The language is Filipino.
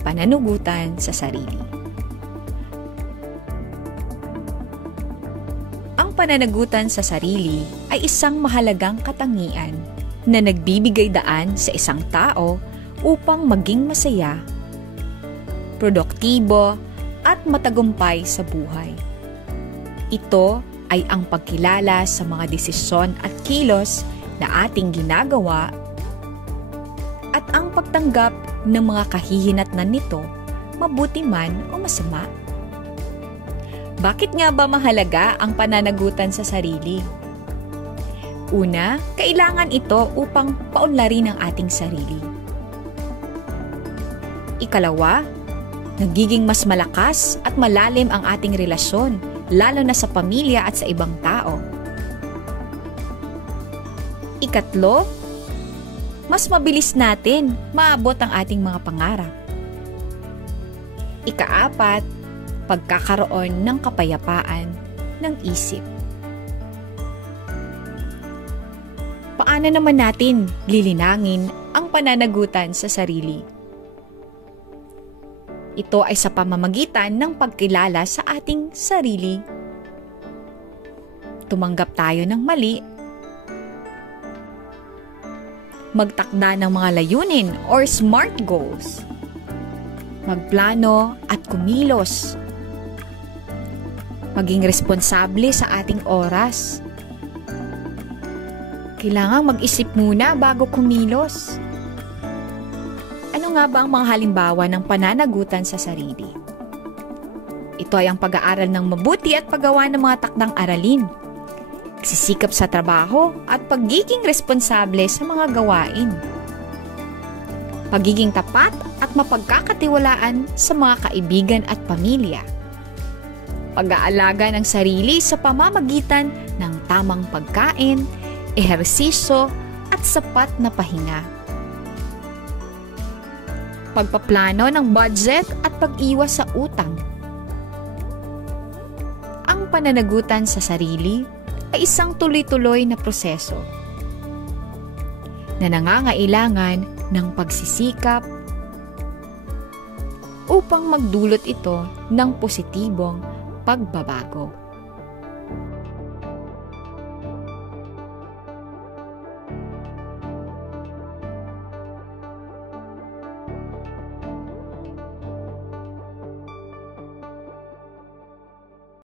pananagutan sa sarili. Ang pananagutan sa sarili ay isang mahalagang katangian na nagbibigay daan sa isang tao upang maging masaya, produktibo at matagumpay sa buhay. Ito ay ang pagkilala sa mga desisyon at kilos na ating ginagawa at ang pagtanggap ng mga kahihinatnan nito, mabuti man o masama. Bakit nga ba mahalaga ang pananagutan sa sarili? Una, kailangan ito upang paunlarin ang ating sarili. Ikalawa, nagiging mas malakas at malalim ang ating relasyon, lalo na sa pamilya at sa ibang tao. Ikatlo, mas mabilis natin maabot ang ating mga pangarap. Ikaapat, pagkakaroon ng kapayapaan ng isip. Paano naman natin lilinangin ang pananagutan sa sarili? Ito ay sa pamamagitan ng pagkilala sa ating sarili. Tumanggap tayo ng mali, magtakda ng mga layunin or SMART goals, magplano at kumilos, maging responsable sa ating oras. Kailangang mag-isip muna bago kumilos. Ano nga ba ang mga halimbawa ng pananagutan sa sarili? Ito ay ang pag-aaral ng mabuti at paggawa ng mga takdang aralin, sisikap sa trabaho at pagiging responsable sa mga gawain, pagiging tapat at mapagkakatiwalaan sa mga kaibigan at pamilya, pag-aalaga ng sarili sa pamamagitan ng tamang pagkain, ehersisyo at sapat na pahinga, pagpaplano ng budget at pag-iwas sa utang. Ang pananagutan sa sarili ay isang tuloy-tuloy na proseso na nangangailangan ng pagsisikap upang magdulot ito ng positibong pagbabago.